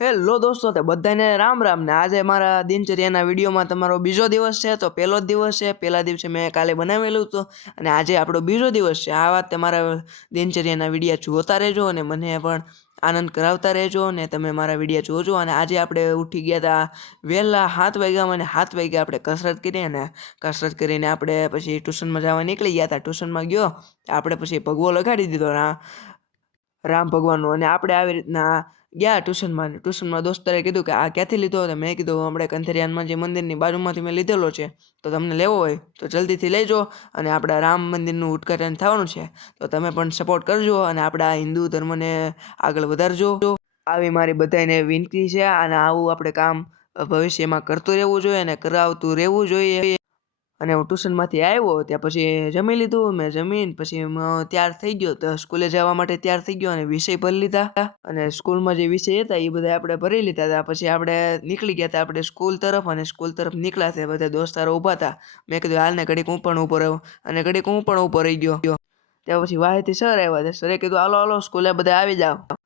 Hello દોસ્તો, તે બધાને રામ રામ ને આજે મારા દિનચર્યાના વિડીયોમાં તમારો બીજો દિવસ છે, તો પહેલો જ દિવસ છે. પહેલા દિવસે મેં કાલે બનાવેલું હતું અને આજે આપણો બીજો દિવસ છે. આ વાત તમારા દિનચર્યાના વિડીયા જોતા રહેજો અને મને પણ આનંદ કરાવતા રહેજો અને તમે મારા વિડીયા જોજો. અને આજે આપણે ઉઠી ગયા હતા વહેલા સાત વાગ્યામાં અને સાત વાગ્યા આપણે કસરત કરી અને કસરત કરીને આપણે પછી ટ્યુશનમાં જવા નીકળી ગયા હતા ટ્યુશનમાં ગયો, આપણે પછી ભગવો લગાડી દીધો રામ ભગવાનનો. અને આપણે આવી રીતના ગયા ટ્યુશનમાં. ટ્યુશનમાં દોસ્તારે કીધું કે, આ ક્યાંથી લીધો? તો મેં કીધું આપણે કંથેરિયા જે મંદિરની બાજુમાંથી મેં લીધેલો છે, તો તમને લેવો હોય, તો જલ્દીથી લેજો અને આપણા રામ મંદિરનું ઉદ્ઘાટન થવાનું છે. તો તમે પણ સપોર્ટ કરજો અને આપણા હિન્દુ ધર્મને આગળ વધારજો. આવી મારી બધાને વિનંતી છે અને આવું આપણે કામ ભવિષ્યમાં કરતું રહેવું જોઈએ અને કરાવતું રહેવું જોઈએ. અને હું ટ્યુશનમાંથી આવ્યો, ત્યાં પછી જમી લીધું, મેં જમીન, પછી તૈયાર થઈ ગયો, તો સ્કૂલે જવા માટે તૈયાર થઈ ગયો અને વિષય ભરી લીધા. અને સ્કૂલમાં જે વિષય હતા, એ બધા આપણે ભરી લીધા હતા. પછી આપણે નીકળી ગયા હતા આપણે સ્કૂલ તરફ અને સ્કૂલ તરફ નીકળ્યા હતા, બધા દોસ્તારો ઊભા હતા. મેં કીધું, હાલને ઘડીક હું પણ ઊભો રહ્યો અને ઘડીક હું પણ ઊભો રહી ગયો. ત્યાં પછી વાહેથી સર આવ્યા હતા. સરે કીધું, હાલો હાલો, સ્કૂલે બધા આવી જાઓ.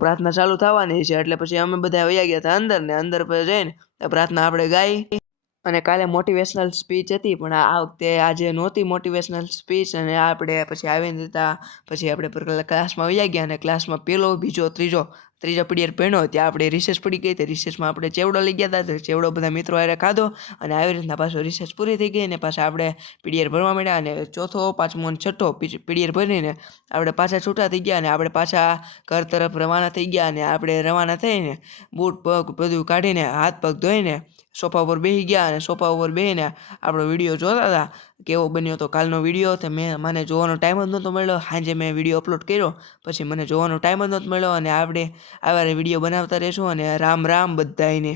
પ્રાર્થના ચાલુ થવાની છે, એટલે પછી અમે બધા વયા ગયા હતા અંદર ને, અંદર પર જઈને. પ્રાર્થના આપણે ગાઈ. અને કાલે મોટિવેશનલ સ્પીચ હતી, પણ આ વખતે આજે નહોતી મોટિવેશનલ સ્પીચ અને આપણે પછી આવીને હતા પછી આપણે ક્લાસમાં આવી ગયા અને ક્લાસમાં પહેલો બીજો, ત્રીજો ત્રીજો પીરિયડ પહેણો ત્યાં આપણે રિસેસ પડી ગઈ, તે રિસેસમાં આપણે ચેવડો લઈ ગયા હતા તો ચેવડો બધા મિત્રો આરે ખાધો અને આવી રીતના પાછો રિસેસ પૂરી થઈ ગઈ અને પાછા આપણે પીડિયર ભરવા માંડ્યા અને ચોથો, પાંચમો અને છઠ્ઠો પીડિયર ભરીને આપણે પાછા છૂટા થઈ ગયા અને આપણે પાછા ઘર તરફ રવાના થઈ ગયા અને આપણે રવાના થઈને બૂટ પગ બધું કાઢીને, હાથ પગ ધોઈને સોફા ઉપર બેસી ગયા અને સોફા ઉપર બેસીને આપણો વીડિયો જોતા હતા. કેવો બન્યો તો કાલનો વીડિયો તે મેં, મને જોવાનો ટાઈમ જ નહોતો મળ્યો. સાંજે મેં વીડિયો અપલોડ કર્યો, પછી મને જોવાનો ટાઈમ જ નહોતો મળ્યો અને આપણે આવા વીડિયો બનાવતા રહેશું અને રામ રામ બધાયને.